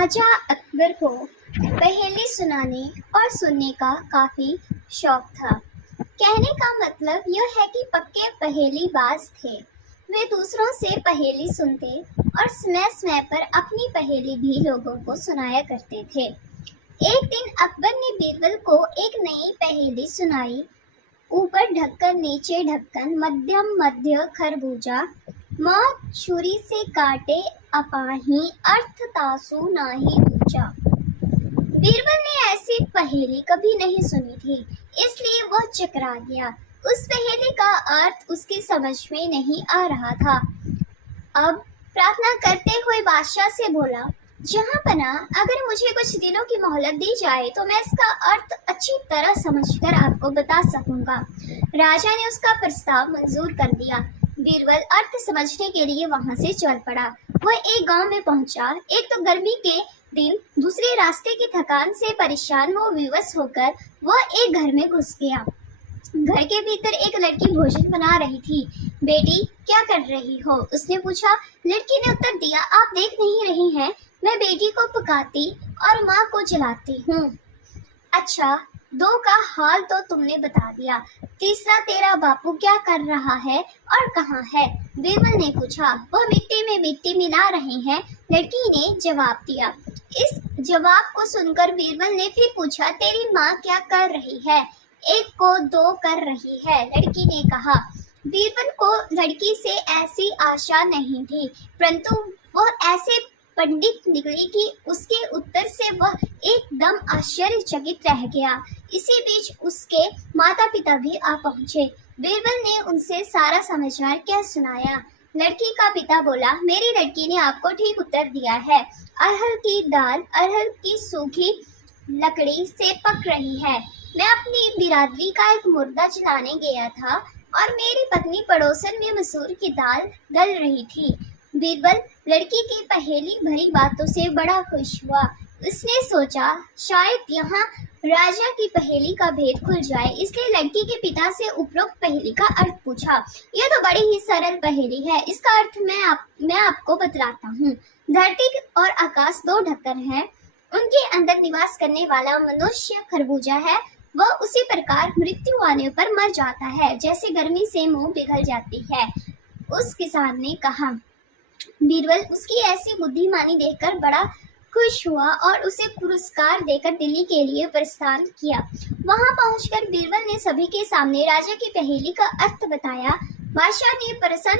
राजा अकबर को पहेली सुनाने और सुनने का काफी शौक था। कहने का मतलब यह है कि पक्के पहेलीबाज थे। वे दूसरों से पहेली सुनते और समय समय पर अपनी पहेली भी लोगों को सुनाया करते थे। एक दिन अकबर ने बीरबल को एक नई पहेली सुनाई। ऊपर ढक्कन नीचे ढक्कन मध्यम मध्य खरबूजा, मौत छुरी से काटे अपाही, अर्थ तासु नाही दूजा। बीरबल ने ऐसी पहेली कभी नहीं सुनी थी, इसलिए वह चकरा गया। उस पहेली का अर्थ उसकी समझ में नहीं आ रहा था। अब प्रार्थना करते हुए बादशाह से बोला, जहां पना, अगर मुझे कुछ दिनों की मोहलत दी जाए तो मैं इसका अर्थ अच्छी तरह समझकर आपको बता सकूंगा। राजा ने उसका प्रस्ताव मंजूर कर दिया। बीरबल अर्थ समझने के लिए वहां से चल पड़ा। वह एक गांव में पहुंचा। एक तो गर्मी के दिन, दूसरे रास्ते की थकान से परेशान व विवश होकर वह एक घर में घुस गया। घर के भीतर एक लड़की भोजन बना रही थी। बेटी, क्या कर रही हो? उसने पूछा। लड़की ने उत्तर दिया, आप देख नहीं रही हैं, मैं बेटी को पकाती और माँ को जलाती हूँ। अच्छा, दो का हाल तो तुमने बता दिया, तीसरा तेरा बापू क्या कर रहा है और कहाँ है? बीरबल ने पूछा। वह मिट्टी में मिट्टी मिला रहे हैं, लड़की ने जवाब दिया। इस जवाब को सुनकर बीरबल ने फिर पूछा, तेरी माँ क्या कर रही है? एक को दो कर रही है, लड़की ने कहा। बीरबल को लड़की से ऐसी आशा नहीं थी, परंतु वह ऐसे पंडित निकली कि उसके उत्तर से वह एकदम आश्चर्यचकित रह गया। इसी बीच उसके माता पिता भी आ पहुंचे। बीरबल ने उनसे सारा समाचार क्या सुनाया। लड़की का पिता बोला, मेरी लड़की ने आपको ठीक उत्तर दिया है। अरहर की दाल अरहर की सूखी लकड़ी से पक रही है। मैं अपनी बिरादरी का एक मुर्दा जलाने गया था और मेरी पत्नी पड़ोसन में मसूर की दाल गल रही थी। बीरबल लड़की की पहेली भरी बातों से बड़ा खुश हुआ। उसने सोचा, शायद यहाँ राजा की पहेली का भेद खुल जाए, इसलिए लड़की के पिता से उपरोक्त पहेली का अर्थ पूछा। यह तो बड़ी ही सरल पहेली है, इसका अर्थ मैं आपको बतलाता हूँ। धरती और आकाश दो ढक्कन हैं, उनके अंदर निवास करने वाला मनुष्य खरबूजा है। वह उसी प्रकार मृत्यु आने पर मर जाता है, जैसे गर्मी से मुंह पिघल जाती है। उस किसान ने कहा। बीरबल उसकी ऐसी बुद्धिमानी देखकर बड़ा खुश हुआ और उसे पुरस्कार देकर दिल्ली के लिए प्रस्थान किया। वहां पहुंचकर बीरबल ने सभी के सामने राजा की पहेली का अर्थ बताया। बादशाह ने प्रसन्न